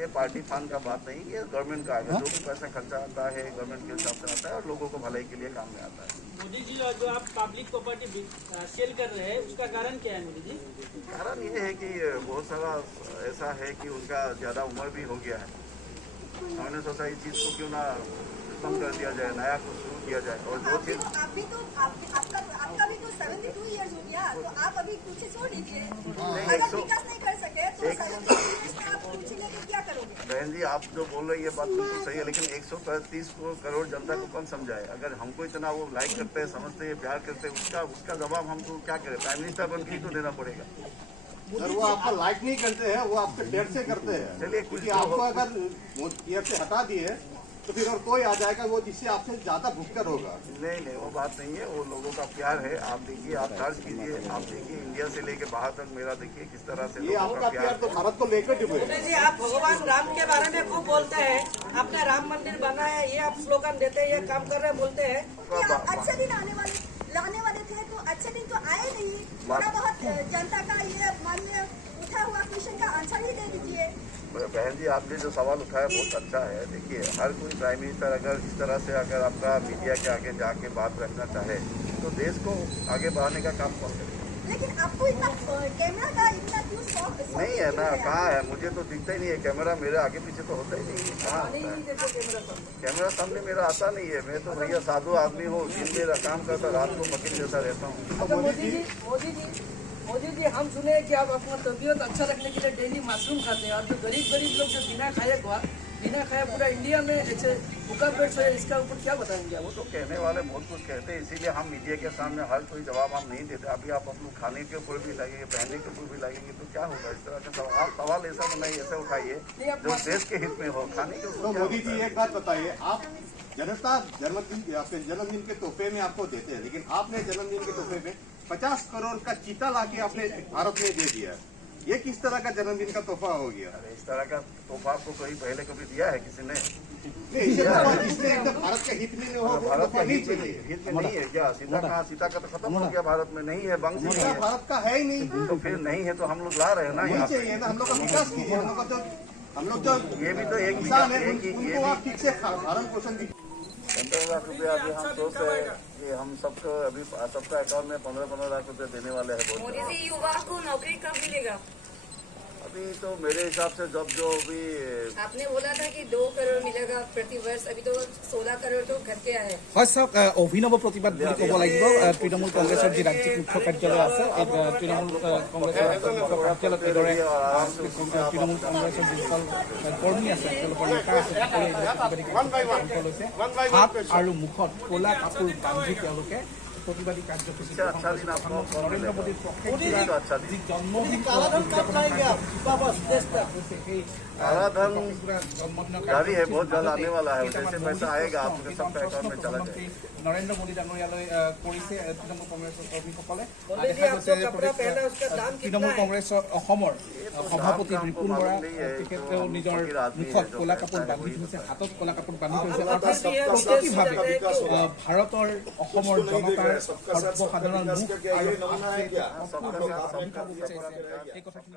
ये party fund का बात नहीं, ये गवर्नमेंट का है। जो भी पैसा खर्चा आता है गवर्नमेंट के हिसाब से आता है और लोगों को भलाई के लिए काम में आता है। मोदी जी जो आप पब्लिक प्रॉपर्टी सेल कर रहे हैं उसका कारण क्या है मोदी जी? कारण ये है कि बहुत सारा ऐसा है कि उनका ज़्यादा उम्र भी हो गया है। हमने सोचा इस चीज़ को क्यों ना कम कर दिया जाए, नया कुछ शुरू किया जाए। और जो चीज़ आपका भी तो 72 इयर्स हो गया, तो आप अभी कुछ छोड़ दीजिए। नहीं, अगर विकास नहीं कर सके तो 72 इयर्स में आप कुछ लेके क्या करोगे? बहन जी, आप जो बोल रहे हैं ये बात बिल्कुल सही है, लेकिन 130 करोड़ जनता को कौन समझाए? अगर हमको इतना वो लाइक करते हैं, समझते हैं, प्यार करते हैं, उसका जवाब हमको क्या करें? प्राइम मिनिस्टर बन के ही तो देना पड़ेगा। सर वो आपको लाइक नहीं करते हैं, वो आपके पेट से करते हैं। चलिए, क्योंकि आपको अगर पेट से हटा दिए तो फिर और कोई आ जाएगा वो जिससे आपसे ज्यादा भुक्कर होगा। नहीं, वो बात नहीं है। वो लोगों का प्यार है। आप देखिए, आप सर्च कीजिए, आप देखिए इंडिया से लेके बाहर तक मेरा देखिए किस तरह से ये आपका प्यार तो भारत को लेकर डूबे। जी आप भगवान राम के बारे में खूब बोलते हैं, आपने राम मंदिर बनाया, ये आप स्लोगन देते हैं, ये काम कर रहे बोलते हैं। अच्छे दिन लाने वाले थे तो अच्छे दिन तो आए नहीं। थोड़ा बहुत जनता का ये मन में उठा हुआ क्वेश्चन का आंसर ही दे दीजिए। बहन जी, आपने जो सवाल उठाया बहुत अच्छा है। देखिए, हर कोई प्राइम मिनिस्टर अगर इस तरह से अगर आपका मीडिया के आगे जाके बात रखना चाहे तो देश को आगे बढ़ाने का काम कौन करेगा? लेकिन आपको इतना कैमरा का इतना क्यों शौक नहीं है ना, कहाँ है? मुझे तो दिखता ही नहीं है कैमरा। मेरे आगे पीछे तो होता ही नहीं है। कहाँ होता है कैमरा? सामने मेरा आता नहीं है। मैं तो भैया साधु आदमी हूँ, दिन में काम करता, रात को वकील जैसा रहता हूँ। मोदी जी हम सुने कि आप अपना तबीयत अच्छा रखने के लिए डेली मशरूम खाते हैं, और जो गरीब लोग जो बिना खाए पूरा इंडिया में ऐसे भूखा पेट है, इसका ऊपर क्या बताएंगे आप? वो तो कहने वाले बहुत कुछ कहते हैं, इसीलिए हम मीडिया के सामने हर कोई जवाब हम नहीं देते। अभी आप अपने खाने के ऊपर भी लगेंगे, पहनने के ऊपर भी लगेंगे तो क्या होगा? इस तरह का सवाल ऐसा बनाइए, ऐसा उठाइए जो देश के हित में हो। खाने के तो ऊपर मोदी जी एक बात बताइए, आप जनता जन्मदिन आपके जन्मदिन के तोहफे में आपको देते हैं, लेकिन आपने जन्मदिन के तोहफे में 50 करोड़ का चीता लाके आपने भारत में दे दिया। ये किस तरह का जन्मदिन का तोहफा हो गया? इस तरह का तोहफा आपको कभी दिया है किसी ने? इसने एकदम भारत के हित में हो, भारत का हित में नहीं है क्या? सीता कहाँ? सीता का तो खत्म हो गया, भारत में नहीं है, वंश नहीं है। भारत का है ही नहीं तो फिर नहीं है तो हम लोग ला रहे हैं ना यहाँ पे। चाहिए ना, हम लोग का विकास कीजिए। हम लोग जो ये भी तो एक किसान है उनको आप ठीक से भरण पोषण दीजिए। 15 लाख रुपया अभी हम सोच रहे हैं कि हम सबको अभी सबका अकाउंट में 15 लाख रुपया देने वाले हैं। मोदी जी युवा को नौकरी कब मिलेगा? अभी तो मेरे हिसाब से जब जो भी आपने बोला था कि 2 करोड़ मिलेगा प्रति वर्ष, अभी तो 16 करोड़ तो घट गया है। হয় চাওক, অভিনৱ প্ৰতিবাদ বুলি ক'ব লাগিব। তৃণমূল কংগ্ৰেছৰ যি ৰাজ্যিক মুখ্য কাৰ্যালয় আছে, এই তৃণমূল কংগ্ৰেছৰ ৰাজ্যিক মুখ্য কাৰ্যালয়ত এইদৰে তৃণমূল কংগ্ৰেছৰ যিসকল কৰ্মী আছে, তেওঁলোকৰ নেতা আছে, সকলোৱে লৈছে। হাত আৰু মুখত ক'লা কাপোৰ বান্ধি তেওঁলোকে প্ৰতিবাদী কাৰ্যসূচী নৰেন্দ্ৰ মোদীৰ পক্ষে যি জন্মদিন कालाधन जारी है, बहुत जल्द आने वाला है। जैसे पैसा आएगा आपके सबका अकाउंट में चला जाएगा। নৰেন্দ্ৰ মোদী ডাঙৰীয়ালৈ কৰিছে তৃণমূল কংগ্ৰেছৰ কৰ্মীসকলে। তৃণমূল কংগ্ৰেছৰ অসমৰ সভাপতি ৰিপুণ বৰা তেখেতেও নিজৰ মুখত ক'লা কাপোৰ বান্ধি থৈছে, হাতত ক'লা কাপোৰ বান্ধি থৈছে। অৰ্থাৎ প্ৰতীকীভাৱে ভাৰতৰ অসমৰ জনতাৰ সৰ্বসাধাৰণ মুখ আৰু এই কথাখিনি